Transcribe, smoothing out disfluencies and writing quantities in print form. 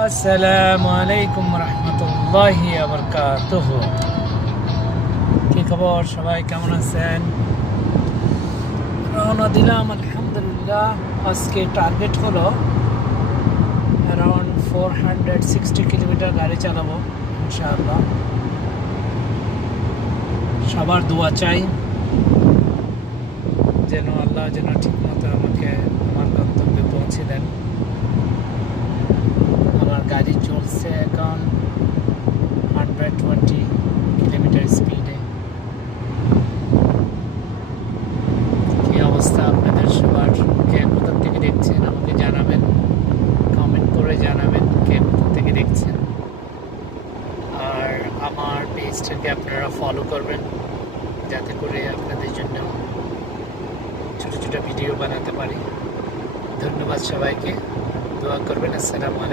আসসালামু আলাইকুম রহমতুল্লাহি বারাকাতুহু। কি খবর সবাই, কেমন আছেন? রওনা দিলাম আলহামদুলিল্লাহ। আজকে টার্গেট হলো অ্যারাউন্ড 460 কিলোমিটার গাড়ি চালাবো ইনশাআল্লাহ। সবার দোয়া চাই যেন আল্লাহ যেন ঠিকমতো আমাকে আমার গন্তব্যে পৌঁছে দেন। আমার গাড়ি চলছে এখন 120 কিলোমিটার স্পিডে। কি অবস্থা আপনাদের সবার? কে কোথা থেকে দেখছেন আমাকে জানাবেন, কমেন্ট করে জানাবেন কে কোথা থেকে দেখছেন। আর আমার পেজটাকে আপনারা ফলো করবেন যাতে করে আপনাদের জন্য ছোটো ছোটো ভিডিও বানাতে পারি। ধন্যবাদ সবাইকে, দোয়া করবেন। আসসালামু আলাইকুম।